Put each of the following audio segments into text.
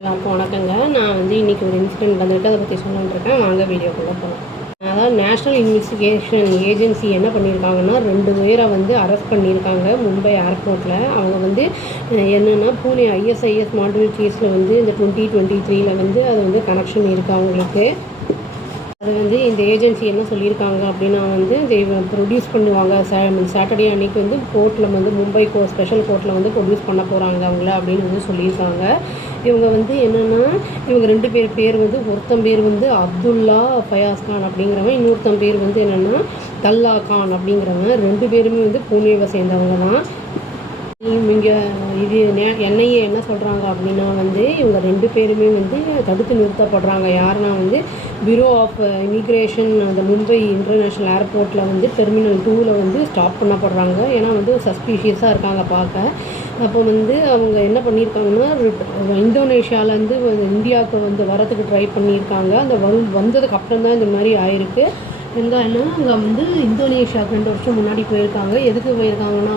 எல்லாருக்கும் வணக்கங்க. நான் இன்றைக்கி ஒரு இன்சிடென்ட் நடந்திருக்கு. அதை பற்றி சொல்லலான்ருக்கேன். வாங்க வீடியோக்குள்ளே போகலாம். அதாவது நேஷ்னல் இன்வெஸ்டிகேஷன் ஏஜென்சி என்ன பண்ணியிருக்காங்கன்னா 2 பேரை அரெஸ்ட் பண்ணியிருக்காங்க மும்பை ஏர்போர்ட்டில். அவங்க என்னென்னா பூனே ISIS மாட்யூல் கேஸில் இந்த 2023 அது கனெக்ஷன் இருக்குது அவங்களுக்கு. அது இந்த ஏஜென்சி என்ன சொல்லியிருக்காங்க அப்படின்னா ப்ரொடியூஸ் பண்ணுவாங்க. சாட்டர்டே அன்றைக்கி கோர்ட்டில் மும்பை ஸ்பெஷல் கோர்ட்டில் ப்ரொடியூஸ் பண்ண போகிறாங்க அவங்கள அப்படின்னு சொல்லியிருக்காங்க. இவங்க என்னென்னா இவங்க 2 பேர் ஒருத்தன் பேர் அப்துல்லா ஃபயாஸ் கான் அப்படிங்கிறவன், இன்னொருத்தன் பேர் என்னென்னா தல்லா கான் அப்படிங்கிறவன். 2 பேருமே பூனேவை சேர்ந்தவங்க தான். இங்கே இது NIA என்ன சொல்கிறாங்க அப்படின்னா இவங்க 2 பேருமே தடுத்து நிறுத்தப்படுறாங்க. யாருன்னா பியூரோ ஆஃப் இமிக்ரேஷன் அந்த மும்பை இன்டர்நேஷ்னல் ஏர்போர்ட்டில் டெர்மினல் 2ல் ஸ்டாப் பண்ணப்படுறாங்க. ஏன்னா சஸ்பீஷியஸாக இருக்காங்க பார்க்க. அப்போ அவங்க என்ன பண்ணியிருக்காங்கன்னா இந்தோனேஷியாவிலேருந்து இந்தியாவுக்கு வரத்துக்கு ட்ரை பண்ணியிருக்காங்க. அந்த வந்ததுக்கு அப்புறம் தான் இந்த மாதிரி ஆயிருக்கு. எங்கன்னா அங்கே இந்தோனேஷியாவுக்கு 2 வருஷம் முன்னாடி போயிருக்காங்க. எதுக்கு போயிருக்காங்கன்னா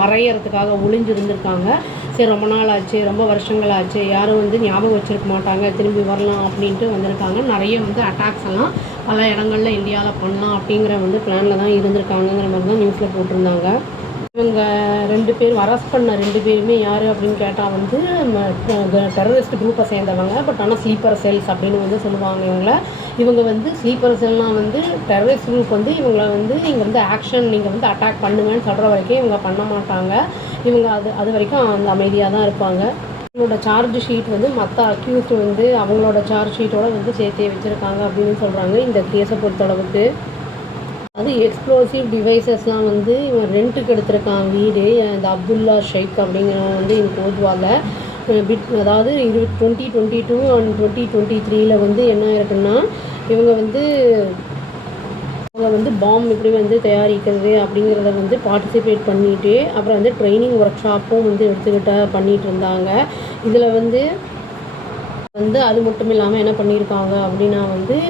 மறையறதுக்காக ஒளிஞ்சிருந்துருக்காங்க. சரி, ரொம்ப நாள் ஆச்சு, ரொம்ப வருஷங்கள் ஆச்சு, யாரும் ஞாபகம் வச்சுருக்க மாட்டாங்க, திரும்பி வரலாம் அப்படின்ட்டு வந்திருக்காங்க. நிறைய அட்டாக்ஸ் எல்லாம் பல இடங்களில் இந்தியாவில் பண்ணலாம் அப்படிங்கிற பிளானில் தான் இருந்திருக்காங்கங்கிற மாதிரி தான் நியூஸில் போட்டிருந்தாங்க. இவங்க 2 பேரும் அரெஸ்ட் பண்ண 2 பேருமே யார் அப்படின்னு கேட்டால் டெரரிஸ்ட் குரூப்பை சேர்ந்தவங்க. பட் ஆனால் ஸ்லீப்பர் செல்ஸ் அப்படின்னு சொல்லுவாங்க இவங்க ஸ்லீப்பர் செல்னால் டெரரிஸ்ட் குரூப் இவங்களை இங்கே ஆக்ஷன் நீங்கள் அட்டாக் பண்ணுங்கன்னு சொல்கிற வரைக்கும் இவங்க பண்ண மாட்டாங்க. இவங்க அது வரைக்கும் அந்த அமைதியாக தான் இருப்பாங்க. இவங்களோட சார்ஜ் ஷீட் மற்ற அக்யூஸ்ட் அவங்களோட சார்ஜ் ஷீட்டோடு சேர்த்தே வச்சுருக்காங்க அப்படின்னு சொல்கிறாங்க. இந்த கேஸை பொறுத்தளவுக்கு அது எக்ஸ்ப்ளோசிவ் டிவைசஸ்லாம் இவன் ரெண்ட்டுக்கு எடுத்திருக்கான் வீடு. இந்த அப்துல்லா ஷேக் அப்படிங்கிறவன் இந்த கோத்வாவில் அதாவது 2022 அண்ட் 2023 என்ன இருக்குன்னா இவங்க பாம் எப்படி தயாரிக்கிறது அப்படிங்கிறத பார்ட்டிசிபேட் பண்ணிவிட்டு அப்புறம் ட்ரைனிங் ஒர்க் ஷாப்பும் எடுத்துக்கிட்ட பண்ணிகிட்டு இருந்தாங்க. இதில் அது மட்டும் இல்லாமல் என்ன பண்ணியிருக்காங்க அப்படின்னா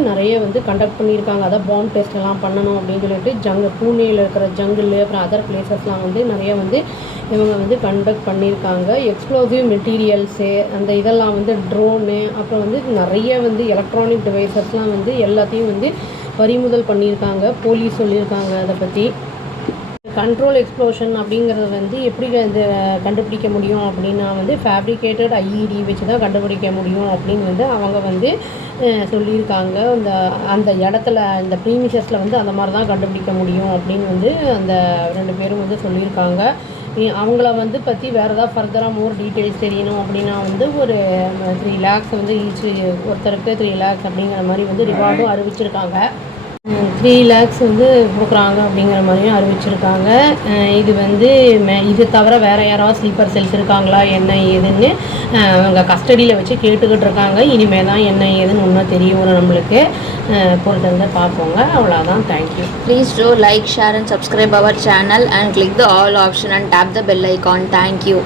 நிறைய கண்டக்ட் பண்ணியிருக்காங்க. அதான் பாம் டெஸ்ட் எல்லாம் பண்ணணும் அப்படின்னு சொல்லிட்டு பூனேயில் இருக்கிற ஜங்கிள் அப்புறம் அதர் பிளேசஸ்லாம் நிறைய இவங்க கண்டக்ட் பண்ணியிருக்காங்க. எக்ஸ்ப்ளோசிவ் மெட்டீரியல்ஸு அந்த இதெல்லாம் ட்ரோனு அப்புறம் நிறைய எலக்ட்ரானிக் டிவைசஸ்லாம் எல்லாத்தையும் பறிமுதல் பண்ணியிருக்காங்க. போலீஸ் சொல்லியிருக்காங்க. அதை பற்றி கண்ட்ரோல் எக்ஸ்ப்ளோஷன் அப்படிங்கிறது எப்படி கண்டுபிடிக்க முடியும் அப்படின்னா ஃபேப்ரிகேட்டட் IED வச்சு தான் கண்டுபிடிக்க முடியும் அப்படின்னு அவங்க சொல்லியிருக்காங்க. அந்த இடத்துல இந்த ப்ரீமிசஸில் அந்த மாதிரி தான் கண்டுபிடிக்க முடியும் அப்படின்னு அந்த 2 பேரும் சொல்லியிருக்காங்க. அவங்கள பற்றி வேறு ஏதாவது ஃபர்தராக மோர் டீட்டெயில்ஸ் தெரியணும் அப்படின்னா ஒரு 3 lakhs ஈச் ஒருத்தருக்கு 3 lakhs அப்படிங்கிற மாதிரி ரிவார்டும் அறிவிச்சிருக்காங்க. 3 lakhs கொடுக்குறாங்க அப்படிங்கிற மாதிரியும் அறிவிச்சிருக்காங்க. இது இது தவிர வேறு யாராவது ஸ்லீப்பர் செல்ஸ் இருக்காங்களா என்ன ஏதுன்னு அவங்க கஸ்டடியில் வச்சு கேட்டுக்கிட்டு இருக்காங்க. இனிமேல் தான் என்ன ஏதுன்னு ஒன்றும் தெரியும் நம்மளுக்கு. பொறுத்து பார்ப்போங்க. அவ்வளோதான். Thank you. Please do like, share and subscribe our channel and click the all option and tap the bell icon. Thank you.